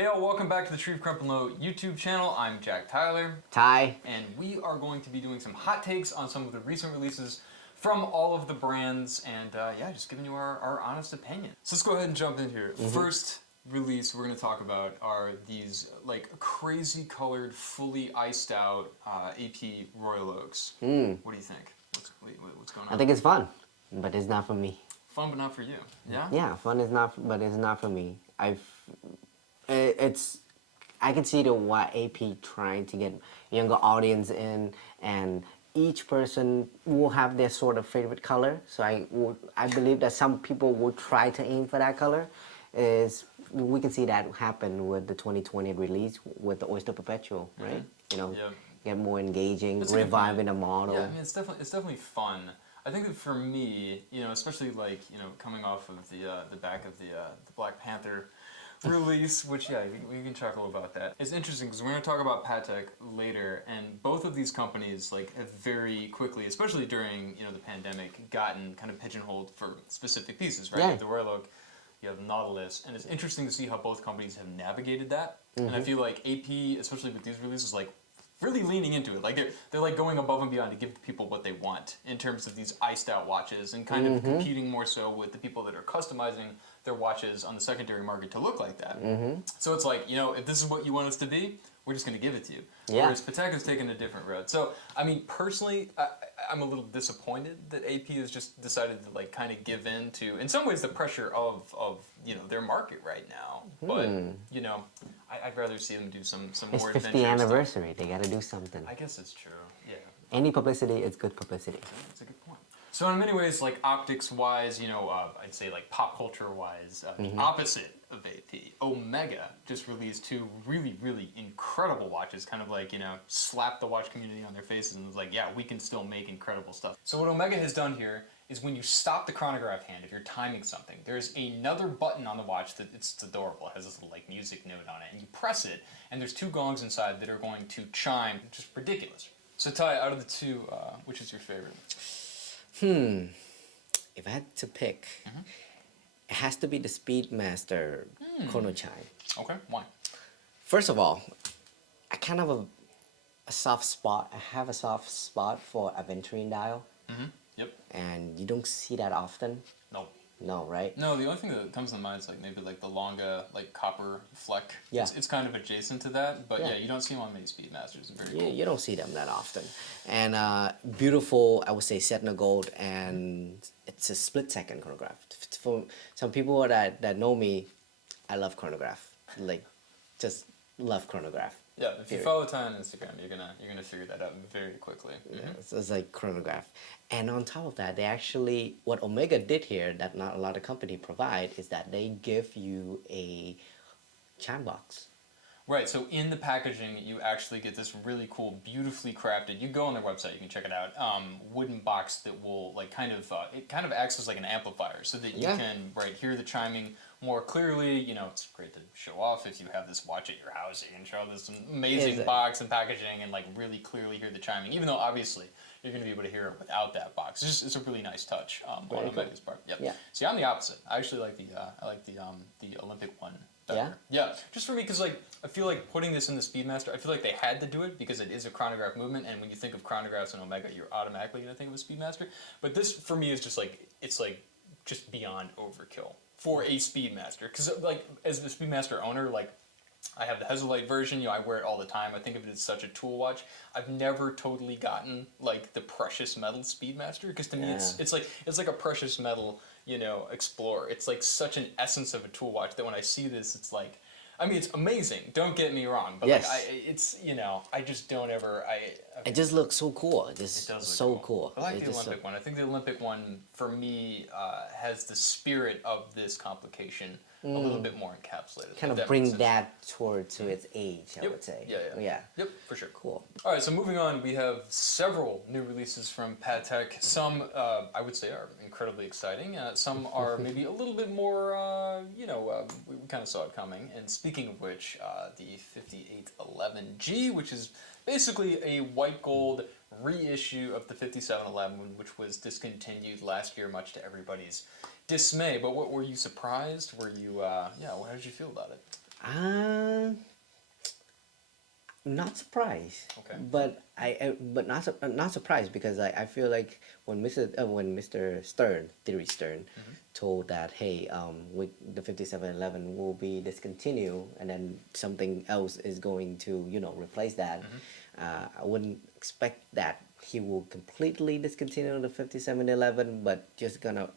Hey all, welcome back to the Tree of Crumple Note YouTube channel. I'm Jack Tyler. Tai. And we are going to be doing some hot takes on some of the recent releases from all of the brands and yeah, just giving you our honest opinion. So let's go ahead and jump in here. First release we're going to talk about are these like crazy colored, fully iced out AP Royal Oaks. What do you think? What's going on? I think it's fun, but it's not for me. Fun but not for you, yeah? Yeah, fun is not, but it's not for me. I can see what AP trying to get younger audience in, and each person will have their sort of favorite color. So I believe that some people will try to aim for that color. We can see that happen with the 2020 release with the Oyster Perpetual, right? You know, get more engaging, reviving the model. Yeah, I mean it's definitely fun. I think that for me, you know, especially like, you know, coming off of the back of the Black Panther release, which yeah, we can talk a little about that. It's interesting because we're going to talk about Patek later, and both of these companies like have very quickly, especially during, you know, the pandemic, gotten kind of pigeonholed for specific pieces, right? Yeah. You have the Royal Oak, you have the Nautilus, and it's interesting to see how both companies have navigated that. And I feel like AP, especially with these releases, like really leaning into it. Like they're like going above and beyond to give people what they want in terms of these iced out watches, and kind of competing more so with the people that are customizing their watches on the secondary market to look like that. So it's like, you know, if this is what you want us to be, we're just going to give it to you. Yeah. Whereas Patek has taken a different road. So, I mean, personally, I'm a little disappointed that AP has just decided to like kind of give in to, in some ways, the pressure of you know, their market right now. But, you know, I'd rather see them do some It's more 50th adventurous anniversary. stuff. They got to do something. I guess it's true, yeah. Any publicity is good publicity. That's a good point. So in many ways, like optics-wise, you know, I'd say like pop culture-wise, the opposite of AP, Omega just released two really, really incredible watches, kind of like, you know, slapped the watch community on their faces and was like, yeah, we can still make incredible stuff. So what Omega has done here is when you stop the chronograph hand, if you're timing something, there's another button on the watch that it's adorable. It has this little like music note on it, and you press it, and there's two gongs inside that are going to chime, just ridiculous. So Tai, out of the two, which is your favorite? If I had to pick, it has to be the Speedmaster Chrono Chime. Okay, why? First of all, I kind of have a soft spot. I have a soft spot for aventurine dial. Yep. And you don't see that often. No. No, right? No, the only thing that comes to mind is like maybe like the Longa like copper fleck. Yeah. It's kind of adjacent to that, but yeah, you don't see them on many Speedmasters. It's very cool. You don't see them that often. And beautiful, I would say, Sedna Gold, and it's a split-second chronograph. For some people that know me, I love chronograph. Like, just love chronograph. Yeah, if you follow Tai on Instagram, you're gonna figure that out very quickly. Yeah, it's like chronograph. And on top of that, they actually, what Omega did here that not a lot of company provide is that they give you a chime box. Right, so in the packaging, you actually get this really cool, beautifully crafted, you go on their website, you can check it out, wooden box that will like kind of, it kind of acts as like an amplifier so that you can, right, hear the chiming more clearly. You know, it's great to show off if you have this watch at your house, you can show this amazing box and packaging and like really clearly hear the chiming, even though obviously you're going to be able to hear it without that box. It's a really nice touch on Omega's part. Yep. Yeah. See, I'm the opposite. I actually like the Olympic one better. Yeah, just for me, because like I feel like putting this in the Speedmaster, I feel like they had to do it because it is a chronograph movement, and when you think of chronographs and Omega, you're automatically going to think of a Speedmaster. But this, for me, is just like, it's like just beyond overkill for a Speedmaster. Because like as the Speedmaster owner, like I have the Hezelite version, you know, I wear it all the time. I think of it as such a tool watch. I've never totally gotten like the precious metal Speedmaster, because to me it's like a precious metal, you know, Explorer. It's like such an essence of a tool watch that when I see this, it's like, I mean, it's amazing. Don't get me wrong, but like it's, you know, I just don't ever. It just looks so cool. It does so cool. I like it the Olympic one. I think the Olympic one for me has the spirit of this complication a little bit more encapsulated. Kind of bring that to its age, I would say. Yeah. Yep, for sure. Cool. All right, so moving on, we have several new releases from Patek. Some, I would say, are incredibly exciting. Some are maybe a little bit more, you know, we kind of saw it coming. And speaking of which, the 5811G, which is basically a white gold reissue of the 5711, which was discontinued last year, much to everybody's dismay. But what were you surprised? Were you, yeah, how did you feel about it? Not surprised. Okay. But but not surprised because I feel like when Mr. Stern, Theory Stern, told that hey the 5711 will be discontinued and then something else is going to replace that. I wouldn't expect that he will completely discontinue the 5711, but just gonna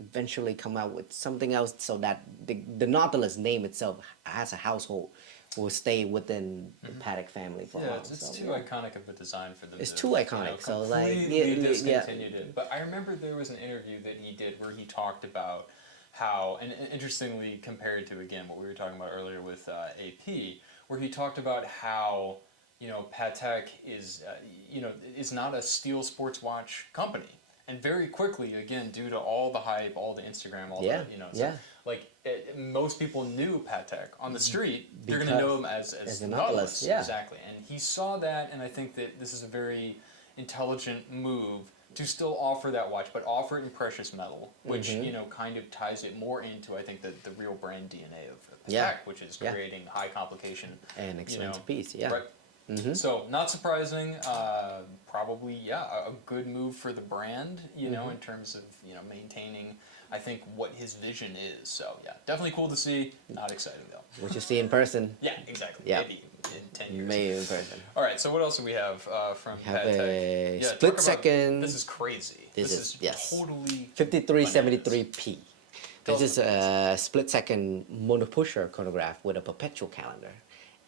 eventually come out with something else so that the Nautilus name itself as a household will stay within the Patek family for a Yeah, while. it's So, too yeah. iconic of a design for them It's to, too iconic, so, like, completely yeah. discontinued it. But I remember there was an interview that he did where he talked about how, and interestingly compared to, again, what we were talking about earlier with AP, where he talked about how, Patek is not a steel sports watch company. And very quickly, again, due to all the hype, all the Instagram, all Yeah, the, yeah. most people knew Patek on the street. They're going to Because know him as the Nautilus. yeah. Exactly. And he saw that, and I think that this is a very intelligent move to still offer that watch, but offer it in precious metal, which, kind of ties it more into, I think, the real brand DNA of Patek, Yeah, which is yeah. creating high complication. An expensive piece, yeah. Right. So not surprising, probably a good move for the brand, in terms of maintaining, I think, what his vision is. So yeah, definitely cool to see. Not exciting though. What you see in person. Yeah, exactly. Yeah. Maybe in 10 years. Maybe in person. All right. So what else do we have from Have Patek? a Yeah, split talk about- second. This is crazy. This is yes. totally 5373P. Tell This us is what a split second monopusher chronograph with a perpetual calendar,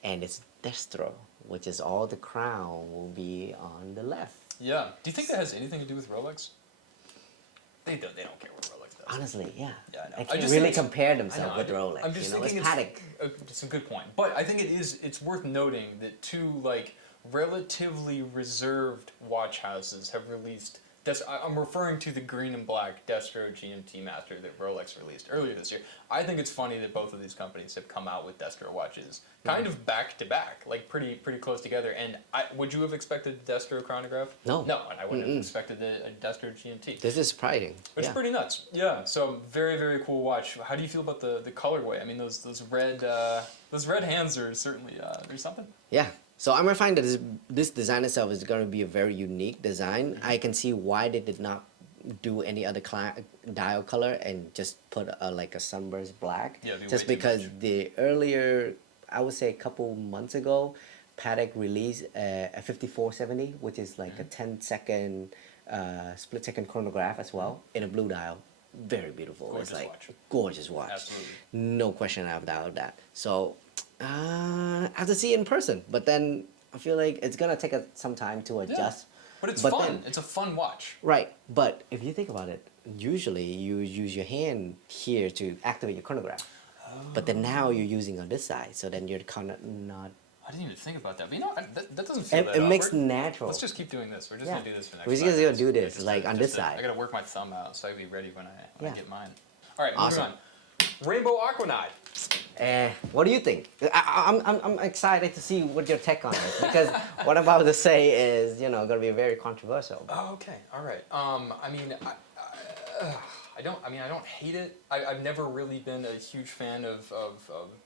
and it's destro, which is all the crown will be on the left. Yeah. Do you think that has anything to do with Rolex? They don't care what Rolex does. Honestly, yeah. Yeah, I know. They I can't just really think it's- compare I themselves know, with Rolex. I'm just It's thinking Patek. it's a good point, but I think it's worth noting that two relatively reserved watch houses have released. I'm referring to the green and black Destro GMT Master that Rolex released earlier this year. I think it's funny that both of these companies have come out with Destro watches, kind of back to back, like pretty close together. And would you have expected a Destro chronograph? No. And I wouldn't have expected a Destro GMT. This is surprising. It's Yeah. pretty nuts. Yeah. So very cool watch. How do you feel about the colorway? I mean, those red hands are certainly there's something. Yeah. So I'm gonna find that this design itself is gonna be a very unique design. I can see why they did not do any other dial color and just put like a sunburst black. Yeah, they just way too because much. the earlier, I would say a couple months ago, Patek released a 5470, which is like a 10-second split second chronograph as well in a blue dial. Very beautiful. Gorgeous it's like watch. gorgeous watch. Absolutely. No question about that. So I have to see it in person, but then I feel like it's gonna take some time to adjust. But it's But fun. then- It's a fun watch. Right, but if you think about it, usually you use your hand here to activate your chronograph, but then now you're using on this side, so then you're kind of not. I didn't even think about that. But that doesn't feel that It makes awkward. natural. Let's just keep doing this. We're just Yeah. gonna do this for the next. We're just 5 gonna minutes. do this, Just like, on this I side. gotta work my thumb out so I can be ready when I Yeah. get mine. All right, moving Awesome. on. Rainbow Aquanaut. What do you think? I'm excited to see what your take on this because what I'm about to say is gonna be very controversial. Oh, okay. All right. I don't hate it. I've never really been a huge fan of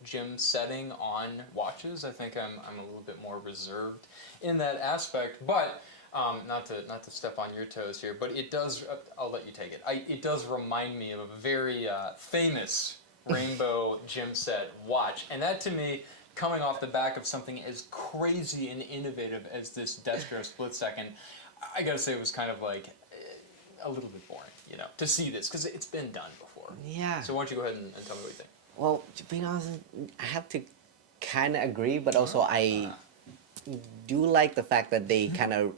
gym setting on watches. I think I'm a little bit more reserved in that aspect. But not to step on your toes here, but it does. I'll let you take it. It does remind me of a very famous rainbow gym set watch, and that to me, coming off the back of something as crazy and innovative as this Destro split second, I gotta say it was kind of like a little bit boring, to see this because it's been done before. Yeah. So why don't you go ahead and tell me what you think? Well, to be honest, I have to kind of agree, but also I do like the fact that they kind of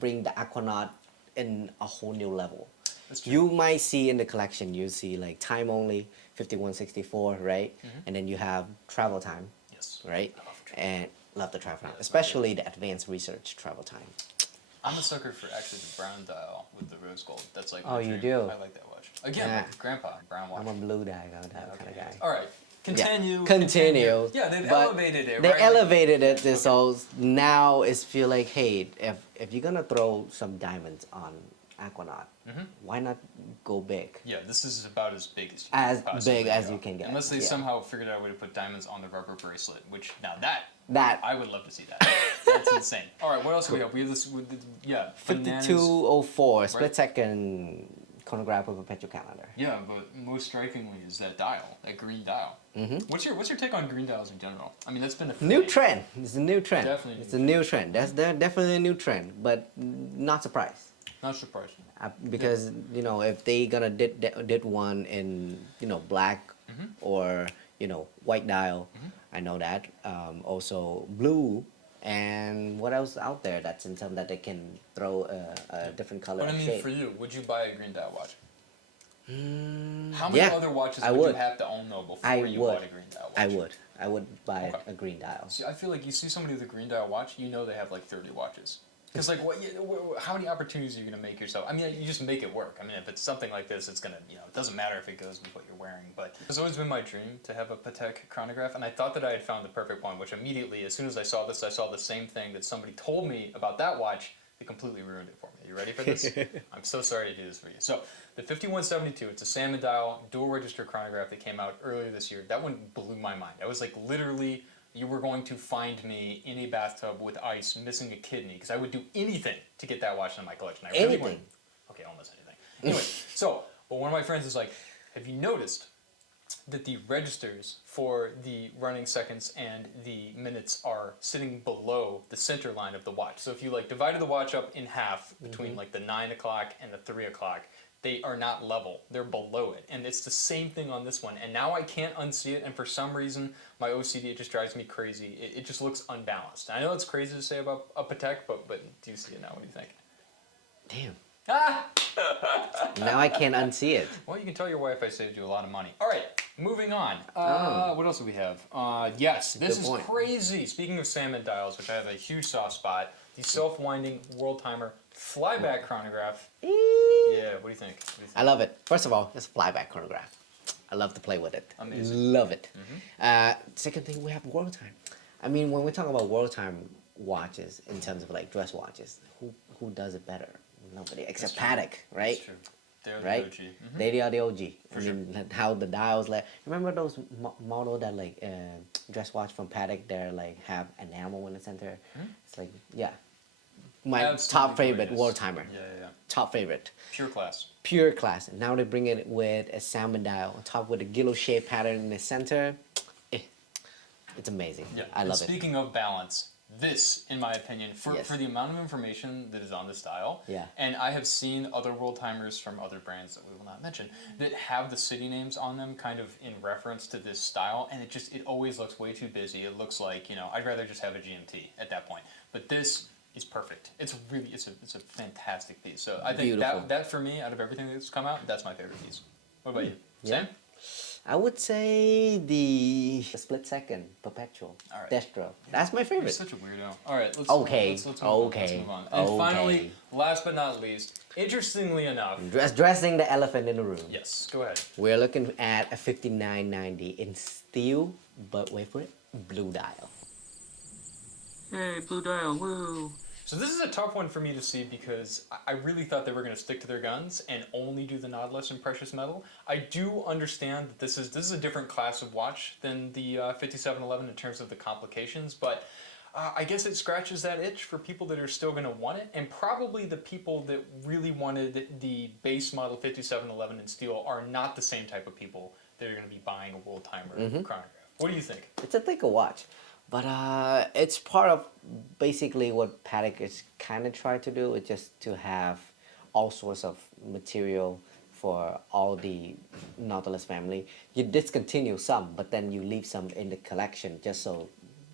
bring the Aquanaut in a whole new level. That's true. You might see in the collection, you see like time only 5164, right? And then you have travel time, Yes. right? I love travel. And love the travel time, Yeah, especially the advanced research travel time. I'm a sucker for actually the brown dial with the rose gold. That's like Oh, my you dream. do? I like that watch. Again, Yeah. like Grandpa, brown watch. I'm a blue kind of Okay. guy. All right. Continue. Continue. Yeah, they've but elevated it, They right? elevated it, so now it's feel like, hey, if you're gonna throw some diamonds on Aquanaut. Why not go big? Yeah, this is about as big as you As can possibly big as go. you can get. Unless they Yeah. somehow figured out a way to put diamonds on the rubber bracelet, which now that That I would love to see that. That's insane. All right, what else do we have? We have this. Yeah, bananas. 5204 split Right. second chronograph with a perpetual calendar. Yeah, but most strikingly is that dial, that green dial. What's your take on green dials in general? I mean, that's been a thing. New trend. It's a new trend. Definitely It's a new trend. That's definitely a new trend, but not surprised. Not surprising. Because you know, if they gonna did one in, you know, black or, you know, white dial, I know that. Also blue, and what else out there that's in terms that they can throw a different color But I mean, shade. for you, would you buy a green dial watch? Mm, How many yeah, other watches I would would. you have to own though before I you would. bought a green dial watch? I would buy Okay. a green dial. See, I feel like you see somebody with a green dial watch, you know they have like 30 watches. Because like, how many opportunities are you gonna make yourself? I mean, you just make it work. I mean, if it's something like this, it's gonna, you know, it doesn't matter if it goes with what you're wearing. But it's always been my dream to have a Patek chronograph, and I thought that I had found the perfect one. Which immediately, as soon as I saw this, I saw the same thing that somebody told me about that watch. It completely ruined it for me. Are you ready for this? I'm so sorry to do this for you. So the 5172, it's a salmon dial dual register chronograph that came out earlier this year. That one blew my mind. I was like, literally, you were going to find me in a bathtub with ice, missing a kidney, because I would do anything to get that watch in my collection. I really Anything. Okay, almost anything. Anyway, so well, one of my friends is like, have you noticed that the registers for the running seconds and the minutes are sitting below the center line of the watch? So if you like divided the watch up in half between like the 9 o'clock and the 3 o'clock, they are not level. They're below it. And it's the same thing on this one. And now I can't unsee it. And for some reason, my OCD, it just drives me crazy. It just looks unbalanced. I know it's crazy to say about a Patek, but do you see it now? What do you think? Damn. Ah! Now I can't unsee it. Well, you can tell your wife I saved you a lot of money. All right, moving on. What else do we have? Yes, this is point. crazy. Speaking of salmon dials, which I have a huge soft spot, the self-winding world timer flyback chronograph. Yeah, what do you think? I love it. First of all, it's a flyback chronograph. I love to play with it. Amazing. Love it. Second thing, we have world time. I mean, when we talk about world time watches in terms of like dress watches, who does it better? Nobody except Patek, right? That's true. They're Right? the OG. They are the OG. For I mean, like, how the dials like. Remember those model that like dress watch from Patek? They're like have enamel in the center. It's like, yeah, my Absolutely top favorite gorgeous. world timer. Yeah. Top favorite. Pure class. Pure class. And now they bring it with a salmon dial on top with a gillo shaped pattern in the center. It's amazing. Yeah. I love it. Speaking of balance, this, in my opinion, for Yes. the amount of information that is on this dial, Yeah. and I have seen other world timers from other brands that we will not mention that have the city names on them kind of in reference to this style, and it always looks way too busy. It looks like, you know, I'd rather just have a GMT at that point. But this is perfect. It's a fantastic piece. So I think Beautiful. that for me, out of everything that's come out, that's my favorite piece. What about you? Yeah. Same? I would say the split second perpetual All right. Destro. That's my You're favorite. such a weirdo. All right, let's Okay, let's move on. Let's okay, move on. And okay. finally, last but not least, interestingly enough, Dressing the elephant in the room. yes, go ahead. We're looking at a 5990 in steel, but wait for it, blue dial. Hey, blue dial, woo! So this is a tough one for me to see because I really thought they were going to stick to their guns and only do the Nautilus and precious metal. I do understand that this is a different class of watch than the 5711 in terms of the complications, but I guess it scratches that itch for people that are still going to want it, and probably the people that really wanted the base model 5711 in steel are not the same type of people that are going to be buying a world timer chronograph. What do you think? It's a thicker watch, but it's part of basically what Patek is kind of trying to do. It's just to have all sorts of material for all the Nautilus family. You discontinue some, but then you leave some in the collection just so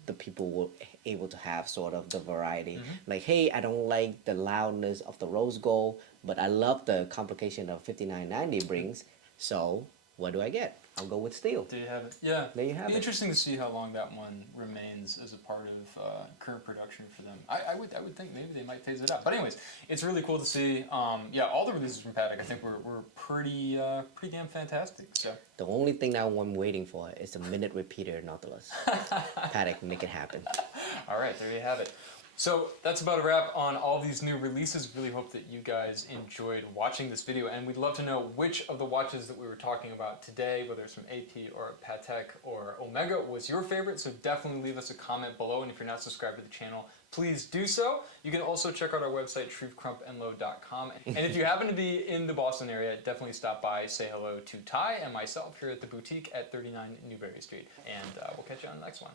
the people were able to have sort of the variety. Like, hey, I don't like the loudness of the rose gold, but I love the complication of 5990 brings. So what do I get? I'll go with steel. There you have it. Yeah. There you have It'd be it. interesting to see how long that one remains as a part of current production for them. I would think maybe they might phase it out. But anyways, it's really cool to see. Yeah, all the releases from Patek I think were pretty damn fantastic. So The only thing that I'm waiting for is a minute repeater Nautilus. Patek, make it happen. all right, there you have it. So that's about a wrap on all these new releases. Really hope that you guys enjoyed watching this video, and we'd love to know which of the watches that we were talking about today, whether it's from AP or Patek or Omega, was your favorite. So definitely leave us a comment below, and if you're not subscribed to the channel, please do so. You can also check out our website, shrevecrumpandlow.com. And if you happen to be in the Boston area, definitely stop by, say hello to Ty and myself here at the boutique at 39 Newberry Street. And we'll catch you on the next one.